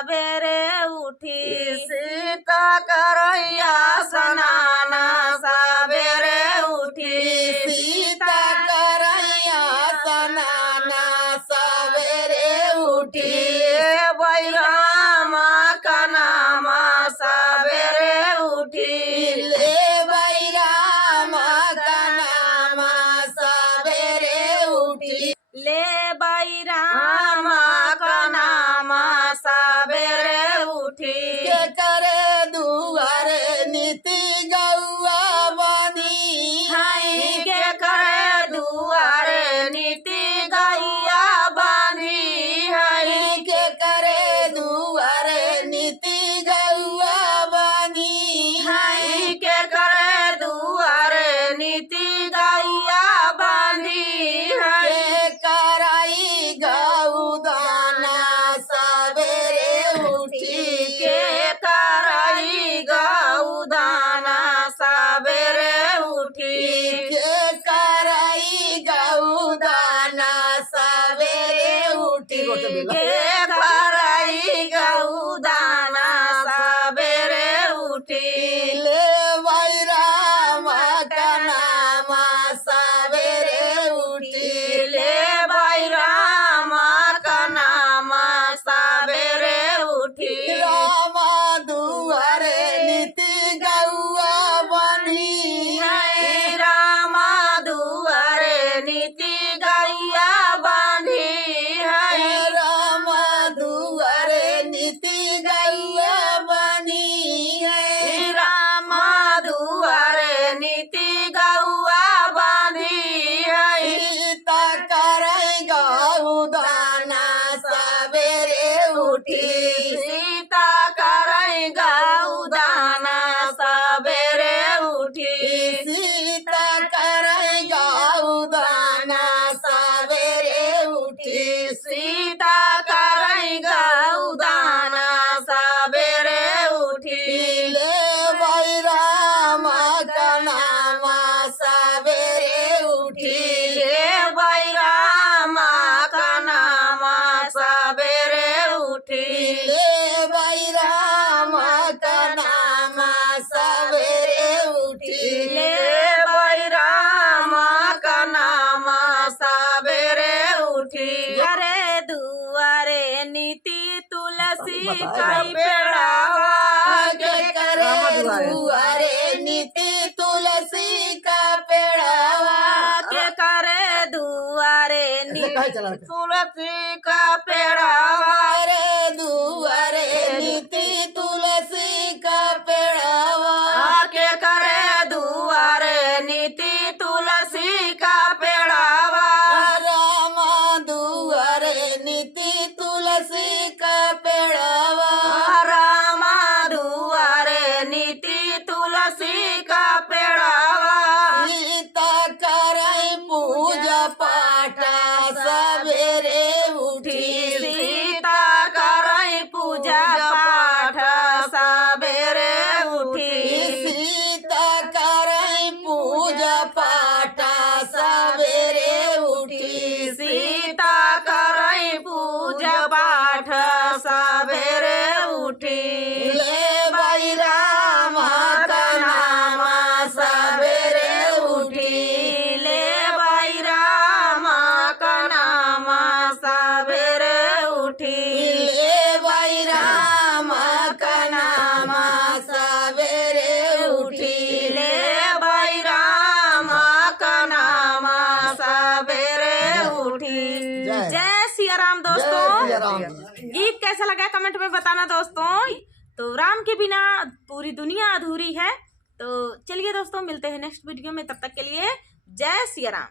सबेरे उठी सीता करैया स्नान सबेरे उठी सीता करैया स्नान सबेरे उठी बैराम का नाम सबेरे उठी ले बैराम का नाम सबेरे उठी ले बैराम का नाम सबेरे उठी के करे दुआरे नीति गौआ बनी हाय के करे दुआरे नीति गैया बानी हाय के करे दुआरे नीति गौआ बनी हाय के करे दुआरे नीति गैया बानी हाय के कराई गौदाना सबेरे उठी के कराई गौदाना सबेरे उठी के कराई गौदाना सबेरे उठी के कराई गौदाना सबेरे उठी ले बैराम का नाम सबेरे उठी ले बैराम का नाम सबेरे उठी राम दुआरे नीति गौआ बनी हाय राम दुआरे नीति गैया बांधी हाय राम दुआरे नीति गौआ बनी राम दुआरे नीति गौआ बांधी हाय सीता करे गौदाना सबेरे उठी सीता करई गौदाना सबेरे उठी सीता करे गौदाना सबेरे उठी सीता करई गौदाना सबेरे उठी ले बैराम का नाम सबेरे उठी ले बैराम का नाम सबेरे उठी ले बैराम का नाम सबेरे उठी ले बैराम का नाम सबेरे उठी अरे दुआरे नीति तुलसी कई पेड़ावा के करे दुआरे नीति तुलसी का पेड़ावा के करे दुआरे नीति तुलसी का पेड़ावा अरे दुआरे नीति तुलसी का पेड़ावा के करे दुआरे नीति तुलसी का पेड़ावा राम दुआरे नीति तुलसी का पेड़ावा राम दुआरे नीति तुलसी का पेड़ावा सीता करे पूजा पाठ सबेरे उठी सीता करई पूजा पाठ सबेरे उठी सीता करे पूजा पाठ सबेरे उठी सीता करई पूजा पाठ सबेरे उठी ले बैराम का नाम सबेरे उठी ले बैराम का नाम सबेरे उठी ले बैराम का नाम सबेरे उठी ले बैराम का नाम सबेरे उठी जय सिया राम दोस्तों। गीत कैसा लगा कमेंट में बताना दोस्तों। तो राम के बिना पूरी दुनिया अधूरी है। तो चलिए दोस्तों मिलते हैं नेक्स्ट वीडियो में, तब तक के लिए जय सिया राम।